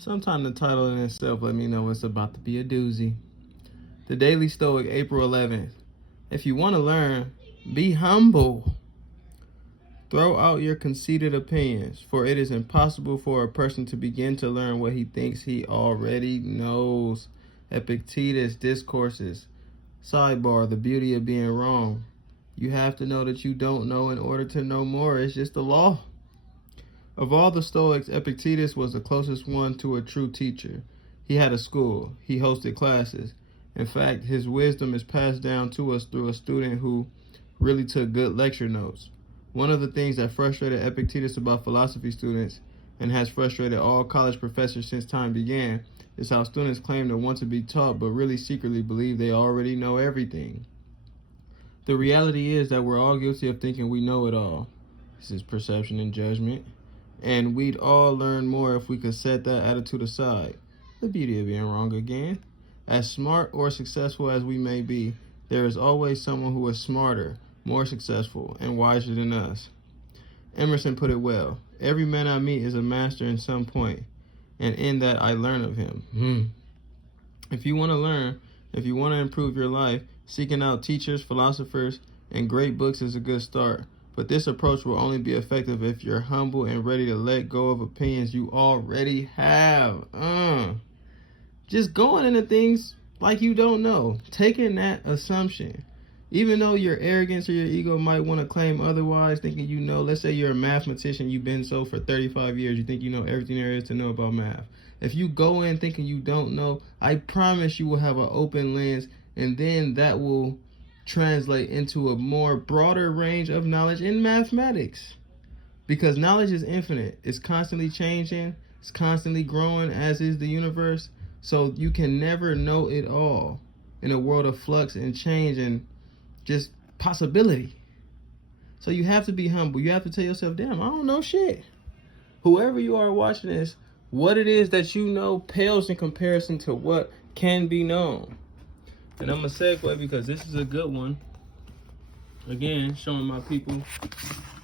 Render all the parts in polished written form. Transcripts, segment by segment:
Sometime the title in itself let me know it's about to be a doozy. The Daily Stoic, April 11th. If you want to learn, be humble. Throw out your conceited opinions, for it is impossible for a person to begin to learn what he thinks he already knows. Epictetus Discourses. Sidebar, the beauty of being wrong. You have to know that you don't know in order to know more. It's just the law. Of all the Stoics, Epictetus was the closest one to a true teacher. He had a school. He hosted classes. In fact, his wisdom is passed down to us through a student who really took good lecture notes. One of the things that frustrated Epictetus about philosophy students, and has frustrated all college professors since time began, is how students claim to want to be taught but really secretly believe they already know everything. The reality is that we're all guilty of thinking we know it all. This is perception and judgment. And we'd all learn more if we could set that attitude aside. The beauty of being wrong again. As smart or successful as we may be, there is always someone who is smarter, more successful, and wiser than us. Emerson put it well. Every man I meet is a master in some point, and in that I learn of him. If you want to learn, if you want to improve your life, seeking out teachers, philosophers, and great books is a good start. But this approach will only be effective if you're humble and ready to let go of opinions you already have. Just going into things like you don't know. Taking that assumption. Even though your arrogance or your ego might want to claim otherwise, thinking you know. Let's say you're a mathematician, you've been so for 35 years, you think you know everything there is to know about math. If you go in thinking you don't know, I promise you will have an open lens, and then that will translate into a more broader range of knowledge in mathematics, because knowledge is infinite. It's constantly changing, it's constantly growing, as is the universe. So you can never know it all in a world of flux and change and just possibility. So you have to be humble. You have to tell yourself, damn, I don't know shit. Whoever you are watching this, what it is that you know pales in comparison to what can be known. And I'm going to segue because this is a good one. Again, showing my people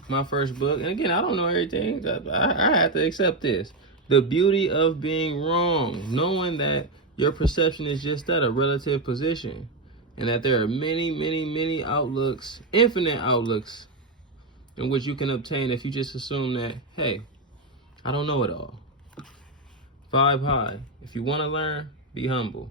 my first book. And again, I don't know everything. I have to accept this. The beauty of being wrong. Knowing that your perception is just that, a relative position. And that there are many, many, many outlooks, infinite outlooks, in which you can obtain if you just assume that, hey, I don't know it all. Vibe high. If you want to learn, be humble.